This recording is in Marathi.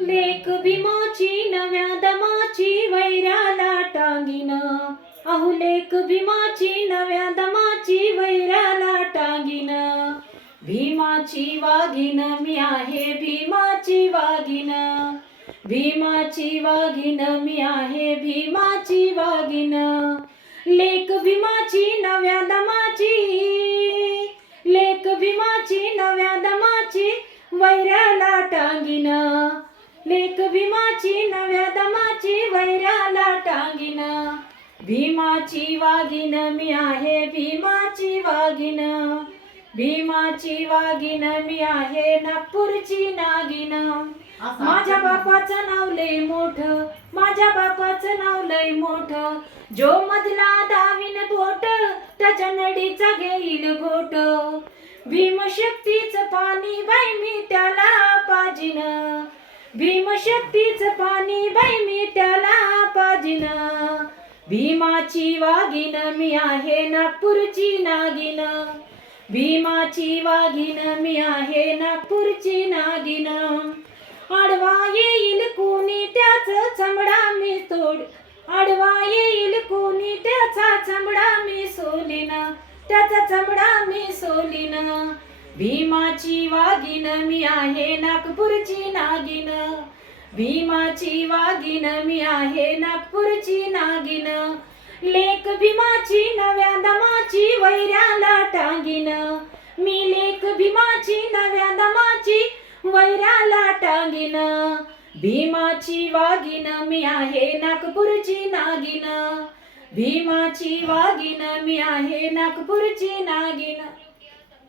लेक भीमाची नव्या दमाची वैराला टांगीन. अहो लेक भीमाची नव्या दमाची वैराला टांगीन. भीमाची वाघीन मी आहे भीमाची वाघीन. भीमाची वाघीन मी आहे भीमाची वाघीन. लेक भीमाची नव्या दमाची, लेक भीमाची नव्या दमाची वैराला टांगीन. लेक भीमाची नव्या दमाची वैराला टांगीन. भीमाची वाघीन मी आहे भीमाची वाघीन. भीमाची वाघीन मी आहे नागपूरची नागिन. माझ्या बापाचं नाव लय मोठं, माझ्या बापाचं नाव लय मोठं. जो मधला दावीन बोट त्याच्या नडीचा घेईल घोट. भीमशक्तीचं पाणी बाई मी त्याला पाजीन. भीमशक्तीचं पाणी बाई मी त्याला पाजीन. भीमाची वाघीन मी आहे नागपूरची नागिन. भीमाची वाघीन मी आहे नागपूरची नागिन. आडवा येईल कोणी त्याचा चमडा मी तोड, आडवा येईल कोणी त्याचा चमडा मी सोलीन, त्याचा चमडा मी सोलीन. भीमाची वाघीन मी आहे नागपूरची नागिन. भीमाची वाघीन मी आहे नागपूरची नागिन. लेक भीमाची नव्या दमाची वैराला टांगीन. मी लेक भीमाची नव्या दमाची वैराला टांगीन. भीमाची वाघीन मी आहे नागपूरची नागिन. भीमाची वाघीन मी आहे नागपूरची नागिन.